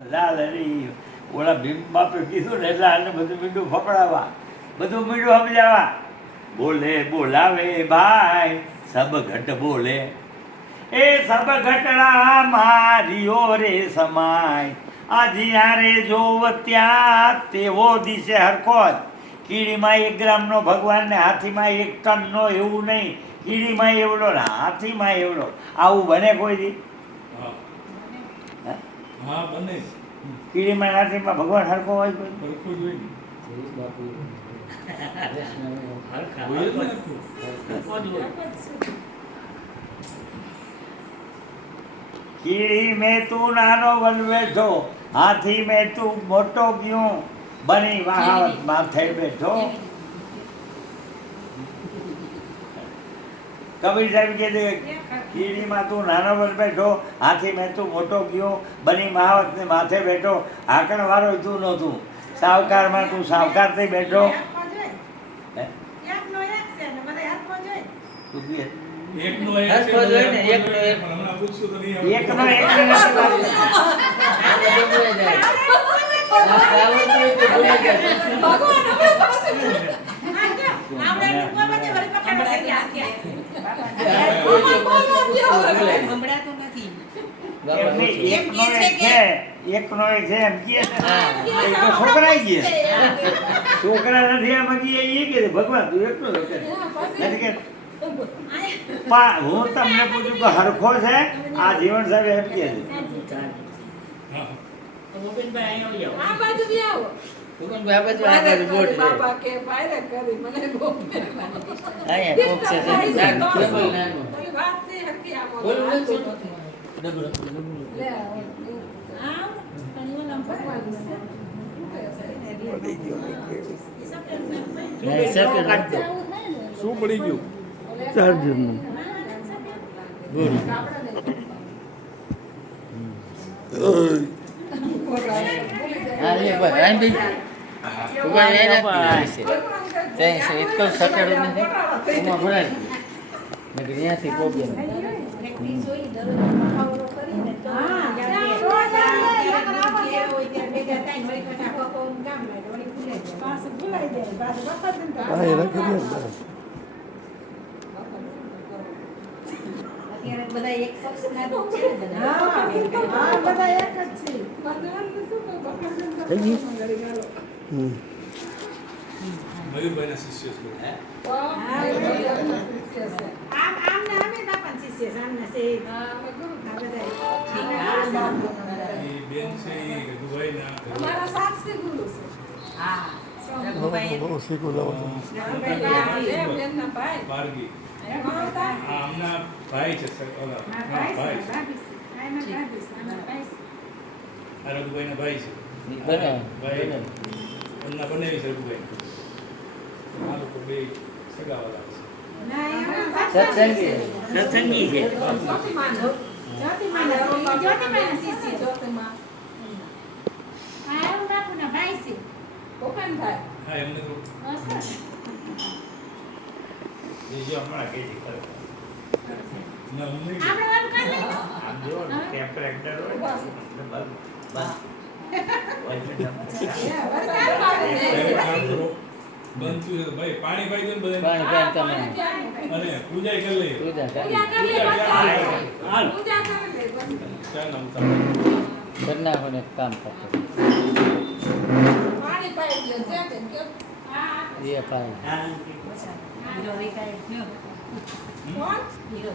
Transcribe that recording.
લાલ હરી ઓલા ભીમ બાપે કીધું ને એટલે આને બધું મીંડું ફકડાવા, બધું મીંડું સમજાવા. બોલે બોલાવે ભાઈ સબ ઘટ બોલે, એ સબ ઘટડા મારીઓ રે સમાય. આ જ્યારે જોવ ત્યાં તેવો દિશે હરખો જ. કીડીમાં 1 ગ્રામનો ભગવાન ને હાથીમાં 1 ટનનો, એવું નહીં. કીડીમાં એવડો ને હાથીમાં એવડો. આવું બને કોઈ દી? હા બને. કીડીમાં હાથીમાં ભગવાન હરખો હોય કોઈ? સરખું જ હોય. કીડી મેં તું નાનો વન બેઠો, હાથી મેં તું મોટો ક્યું, બની વહાવત માથે બેઠો. કબીર સાહેબ કહે છે કીડીમાં તું નાનો વન બેઠો, હાથી મેં તું મોટો ક્યું, બની મહાવત ને માથે બેઠો. હાકણ વાળો તું નહોતું, સાવકારમાં તું સાવકાર થઈ બેઠો. તું કહે એકનો એક છે, પણ હમણાં પૂછશું તો નહીં આવડે. એકનો એક ને નથી લાગતું. એકનો એક છે એમ કહે છે. એ તો છોકરા ગયા, છોકરા નથી એમ કહે. એ કે ભગવાન તું એકલો જ હતો. નથી કે હું તમને પૂછું કે હરખો છે આ જીવન સાહેબ એમ કહે છે. શું પડી ગયું? ચાર્જરનું બધા એક પક્ષના જ છે ને બધા. હા બધા એક જ છે. મયુરભાઈના શિષ્ય છે. આમ ને અમે બાપાના શિષ્ય છે. આમના છે. આ બધા. એ બેન છે એ રઘુભાઈના. અમારા સાક્ષી ગુરુ છે. હા. બારગી. આ આમના ભાઈ છે સર. ઓલા ભાઈ છે. આ રઘુભાઈના ભાઈ છે. ભાઈ એમના બનાવી છે રઘુભાઈ. આ લોકો બે સગાવાલા છે. સત્સંગી છે. હા એમને તો બીજો હમણાં કઈ દીકરો ના હું નહીં. આમ જો ટેમ્પરેચર હોય બંધ થયું છે ભાઈ. પાણી પાઈ દો ને બધાને. અને પૂજા કરી લઈએ. ચાલ નામ ચાલ. કામ કરતો એ પાય હા. હીરો વિકાય. કોણ? હીરો